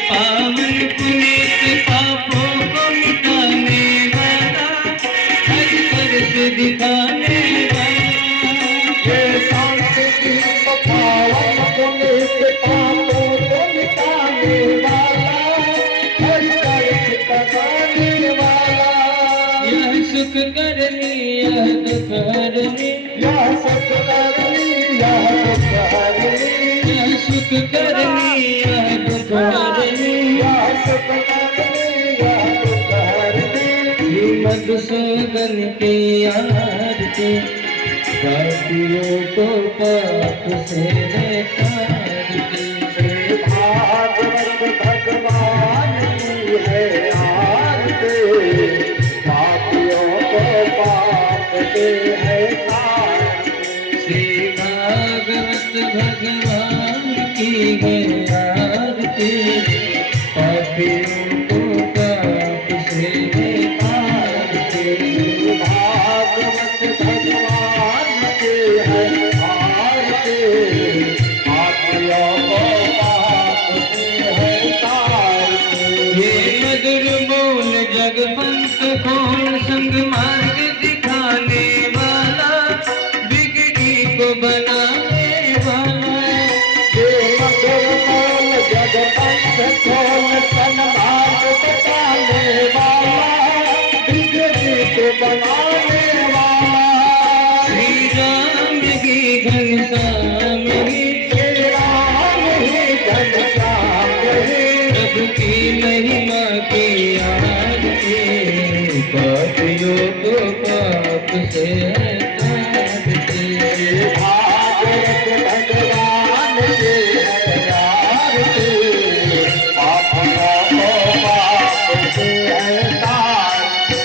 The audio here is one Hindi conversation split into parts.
पावन पुनीत पापों को मिटाने वाला, हर तरफ दिखाने वाला। ये शांत दीप पावन पुनीत पापों को मिटाने वाला, हर तरफ दिखाने वाला। यह सुख करनी यह दुख हरनी, यह सुख करनी यह दुख हरनी, यह सुख करनी यह दुख हरनी, यह सुख करनी यह दुख हरनी। श्री मधुसूदन की आरती, पापियों को पाप से तारती। श्री भागवत भगवान की है आरती, पापियों को पाप से है तारती। श्री भागवत भगवान की है आरती, पापियों को पाप से तारती। श्री भागवत भगवान की है आरती, पापियों को पाप से है तारती। ये मधुर बोल जगपंथ खोल, संग मार्ग दिखाने वाला, बिगड़ी को बनाने वाला। ये मधुर बोल जगपंथ खोल, सन्मार्ग बताने वाला, बिगड़ी को बनाने वाला। श्री राम की घनश्याम ही, श्री राम ही घनश्याम ही, प्रभु की महिमा की आरती, पापियों को पाप से तारती। भागवत भगवान की है आरती, पापियों को पाप से है तारती।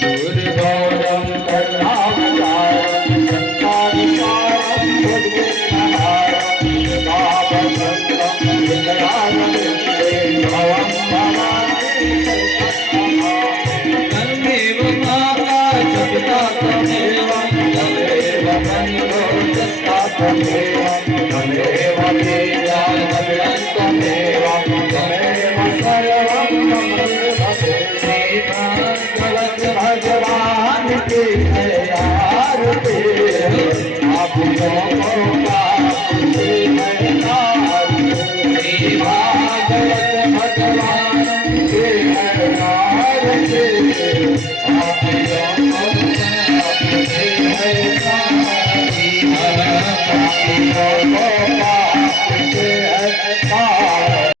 कर्पूर गौरम करुणावतारम संसारसारम भुजगेन्द्रहारम सदा वसंतम हृदयानंदे भवामि।